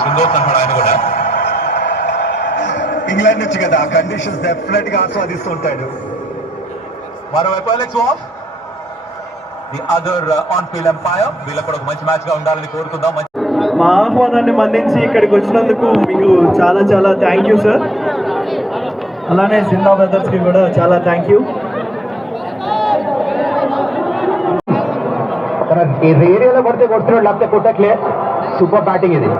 స్వింగ్ అవుతున్నాడు ఆయన కూడా. ఇంగ్లాండ్ నుంచి కదా, ఆ కండిషన్స్ డెఫినెట్ గా ఆస్వాదిస్తూ ఉంటాడు. మరోవైపు Alex Wharf the other on field umpire. వీళ్ళకి కూడా ఒక మంచి మ్యాచ్ గా ఉండాలని కోరుకుందాం. మా ఆహ్వానాన్ని మన్నించి ఇక్కడికి వచ్చినందుకు మీకు చాలా చాలా థ్యాంక్ యూ సార్. అలానే సింధా బ్రదర్స్కి కూడా చాలా థ్యాంక్ యూ. ఇది ఏరియాలో కొడితే కొడుతున్నాడు, లేకపోతే కొట్టట్లే. సూపర్ బ్యాటింగ్ ఇది.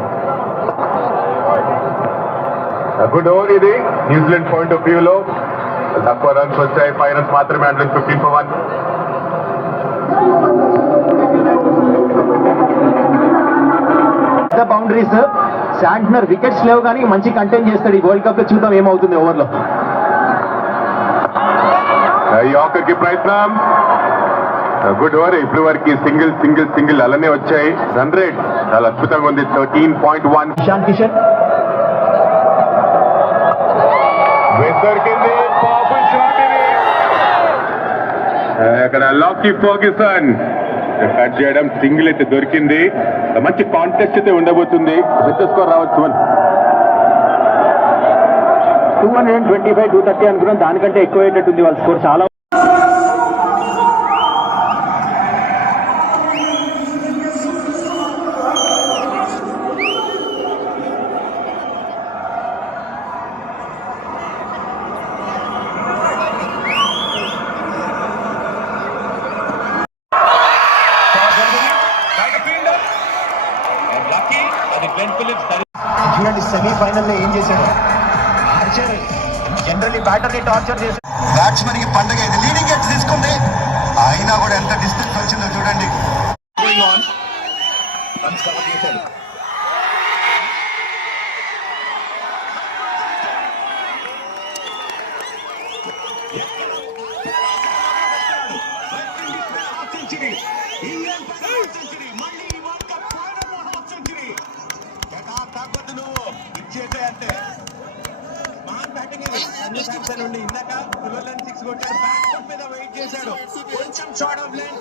గుడ్ ఓవర్ ఇది న్యూజిలాండ్ పాయింట్ ఆఫ్ వ్యూ లో. తక్కువ రన్స్ వచ్చాయి, 5 runs మాత్రమే. 15 for 1. బౌండరీస్. శాంట్నర్ వికెట్స్ లేవు కానీ మంచి కంటైన్ చేస్తాడు. ఈ వరల్డ్ కప్ లో చూద్దాం ఏమవుతుంది ఓవర్లో. యార్కర్ కి ప్రయత్నం. Good over. ఇప్పటి వరకు సింగిల్ సింగిల్ సింగిల్ అలానే వచ్చాయి. రన్ రేట్ చాలా అద్భుతంగా ఉంది, 13.1. ఇషాన్ కిషన్ దొరికింది, పవర్ఫుల్ షాట్ ఇది. అక్కడ లాకీ ఫర్గ్యూసన్ కట్ చేయడం, సింగిల్ అయితే దొరికింది. మంచి కాంటెస్ట్ అయితే ఉండబోతుంది. పెద్ద స్కోర్ రావచ్చు. 225, 230 అనుకున్నాం. దానికంటే ఎక్కువ అయ్యేటట్టుంది వాళ్ళ స్కోర్. చాలా చూడండి. సెమీఫైనల్లో ఏం చేశాడు ఆర్చర్. జనరల్లీ బ్యాటర్ని టార్చర్ చేశాడు. బ్యాట్స్మెన్ కి పండగ ఇది. లీడింగ్ ఎడ్జ్ తీసుకుంది, అయినా కూడా ఎంత డిస్టెన్స్ వచ్చిందో చూడండి. ఇందాక 6 కొట్టాడు, బ్యాక్ ఫుట్ మీద వెయిట్ చేశాడు, కొంచెం short of line.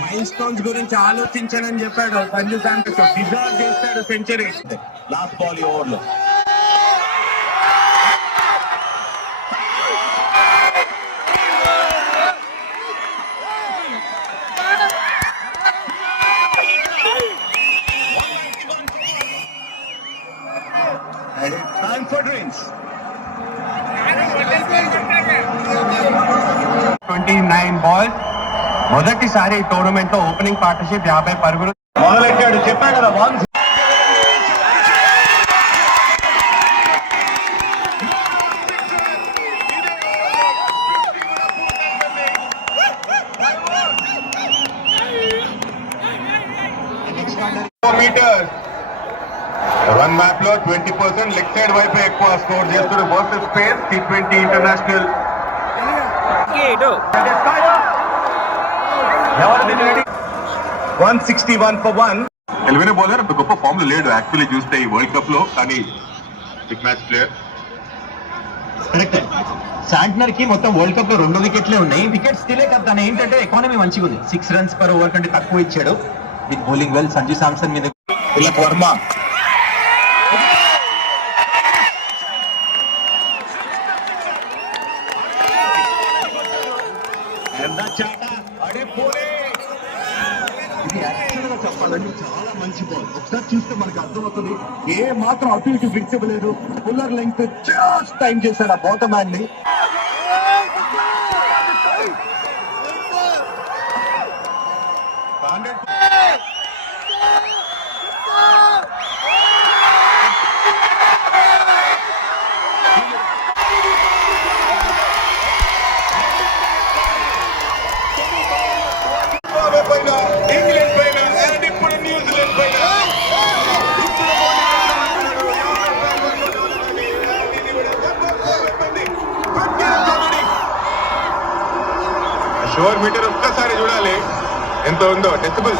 Mile stones గురించి ఆలోచించానని చెప్పాడు సంజు శాంసన్. డిజర్వ్ చేస్తాడు సెంచరీ. లాస్ట్ బాల్ ఈ ఓవర్లో. Time for drinks. 29 balls. మొదటిసారి ఈ టోర్నమెంట్ లో ఓపెనింగ్ పార్ట్నర్షిప్ 50 పరుగులు మొదలెట్టాడు. చెప్పాడు కదా బాల్స్. రన్ మ్యాప్ లో 20% లెగ్ సైడ్ వైపు ఎక్కువ స్కోర్ చేస్తున్న versus Spain T20 international. 161 for 1. ఎలివేనే బౌలర్ అంత గొప్ప ఫామ్ లో లేడు యాక్చువల్లీ చూస్తే ఈ వరల్డ్ కప్ లో, కానీ big match player. Correct. Santner కి మొత్తం వరల్డ్ కప్ లో 2 వికెట్లే ఉన్నాయి. వికెట్స్ తిలే కదా, తన ఏంటంటే ఎకానమీ మంచిగా ఉంది. 6 runs per over కంటే తక్కువ ఇచ్చాడు. With bowling well. సంజు శాంసన్ మీద వర్మ. ఇది యాక్చువల్ గా చెప్పాలంటే చాలా మంచి బాల్. ఒకసారి చూస్తే మనకు అర్థమవుతుంది ఏ మాత్రం అటు ఇటు ఫిక్స్ ఇవ్వలేదు. పుల్లర్ లెంగ్త్ జస్ట్ టైం చేశాడు ఆ బాటమ్ మ్యాన్ ని. ఇంగ్లాండ్ పైన అండ్ ఇప్పుడు న్యూజిలాండ్ పైన షోర్ మీటర్ ఒక్కసారి చూడాలి ఎంత ఉందో డెసిబుల్.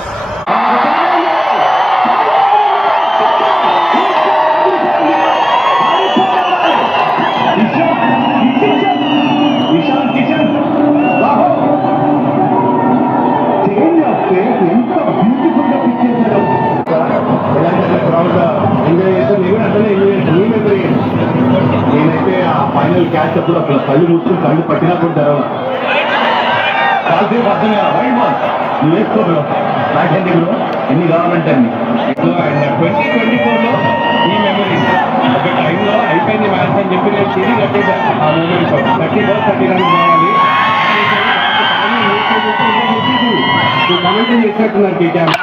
ఫైనల్ క్యాచ్ అప్పుడు అక్కడ కళ్ళు మూసుకుని కళ్ళు పట్టినా కూడా తెరవాలి. కాల్సేపు అర్థం కదా రైట్ బాల్ నువ్వు వేసుకో బ్యాట్ హ్యాండ్ దగ్గర ఎన్ని కావాలంటే అన్ని 2024లో ఈ మెమరీ ఒక టైంలో అయిపోయింది మ్యాచ్ అని చెప్పి నేను తిరిగి కట్టేశాను ఆ మూమెంట్ 30 రన్స్ కావాలి కమెంట్ చేసినట్టున్నారు కేటీఆర్.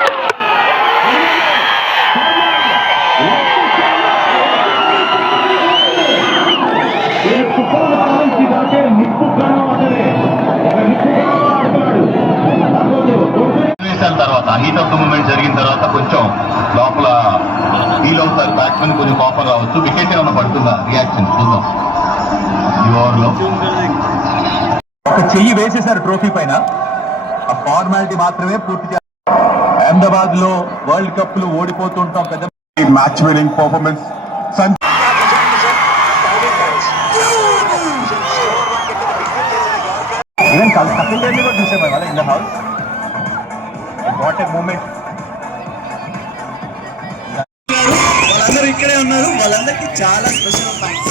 తర్వాత హీట్ ఆఫ్ ద మూమెంట్ జరిగిన తర్వాత కొంచెం లోపల ఫీల్ అవుతారు బ్యాట్స్మెన్ కొంచెం కోపం రావచ్చు. వికెట్ ఏమైనా పడుతుందా రియాక్షన్ చూద్దాం ఈ ఓవర్లో. ఒక చెయ్యి వేసేశారు ట్రోఫీ పైన. ఆ ఫార్మాలిటీ మాత్రమే పూర్తి చేయాలి. అహ్మదాబాద్ లో వరల్డ్ కప్ లో ఓడిపోతుంటాం పెద్ద match winning performance even Kapil Dev కూడా చూసాం వాళ్ళ in the house. What a moment. వాళ్ళందరూ ఇక్కడే ఉన్నారు, వాళ్ళందరికీ చాలా స్పెషల్ థాంక్స్.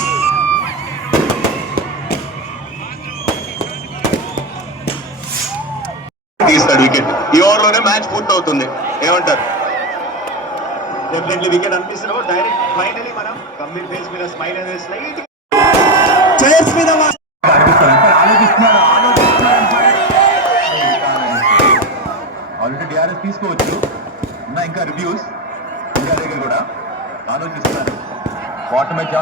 తీస్తాడు వికెట్. ఈ ఓవర్ లోనే మ్యాచ్ పూర్తవుతుంది. ఏమంటారు? డెఫినెట్లీ వికెట్ అనిపిస్తున్నావు డైరెక్ట్ ఫైనలీ మనం గంభీర్ ఫేస్ మీద స్మైల్ అనేది స్లైట్ చైర్స్ మీద ఆల్రెడీ డిఆర్ఎస్ తీసుకోవచ్చు. ఇంకా రివ్యూస్ ఇండియా దగ్గర కూడా ఆలోచిస్తున్నారు. బాటమ్ అయితే